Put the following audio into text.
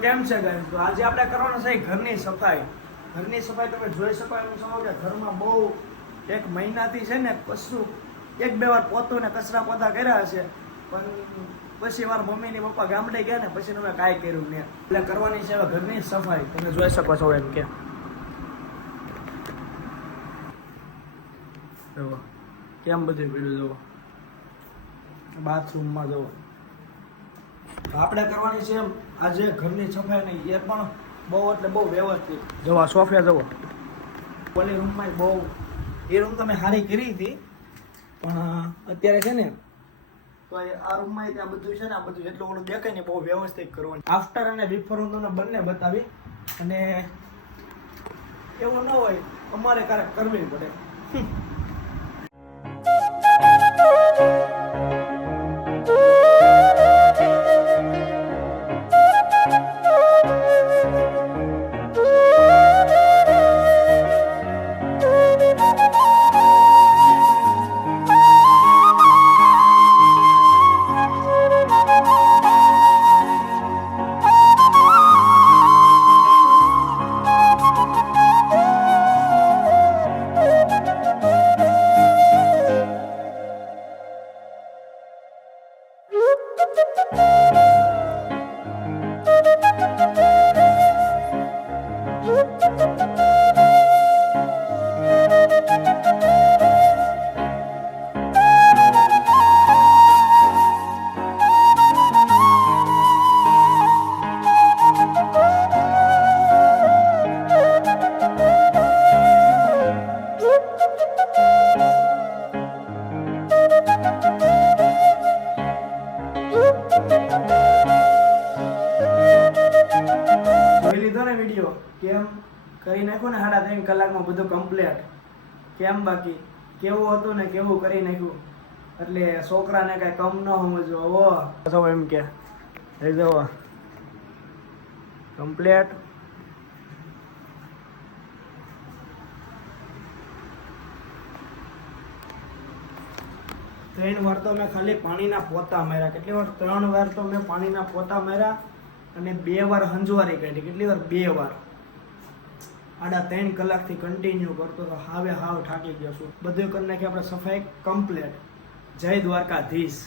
કેમ છે ગાઈસ? તો આજે આપણે કરવાનું છે ઘરની સફાઈ. ઘરની સફાઈ તમે જોઈ શકો એમ છો કે ઘરમાં બહુ એક મહિનાથી છે ને કશું એક બે વાર પોતું ને કચરા પોતા કર્યા હશે, પણ પછી મારા મમ્મી ને પપ્પા ગામડે ગયા ને પછી અમે કાંઈ કર્યું નહીં. એટલે કરવાની છે હવે ઘરની સફાઈ. તમે જોઈ શકો છો એમ કે જુઓ કેમ બધું પીડ્યું, જુઓ બાથરૂમમાં જુઓ. આપણે કરવાની છે એમ આજે ઘરની સફાઈ નહીં, એ પણ બહુ એટલે બહુ વ્યવસ્થિત. જુઓ સોફિયા જુઓ, ઓલી રૂમમાં બહુ એ રૂમ તમે સારી કરી હતી, પણ અત્યારે છે ને તો આ રૂમમાં ત્યાં બધું છે ને આ બધું જેટલું ઓલું દેખાય ને બહુ વ્યવસ્થિત કરવાનું. આફ્ટર અને બિફોર હું તમને બંને બતાવી, અને એવું ન હોય અમારે ક્યારેક કરવી પડે. વિડીયો કેમ કરી નાખ્યો ને 3.5 કલાકમાં બધું કમ્પ્લીટ. કેમ બાકી કેવું હતું ને કેવું કરી નાખ્યું, એટલે છોકરાને કઈ કમ ન સમજવો એમ કે જુઓ કમ્પ્લીટ. ત્રણ વાર તો મેં ખાલી પાણીના પોતા માર્યા. કેટલી વાર? 3 વાર તો મેં પાણીના પોતા માર્યા અને 2 વાર હંજવારી કાઢી. કેટલી વાર? 2 વાર. 3.5 કલાકથી કન્ટિન્યુ કરતો તો હાવ થાકી ગયો છું. બધું કરી નાખી આપણે સફાઈ કમ્પ્લીટ. જય દ્વારકાધીશ.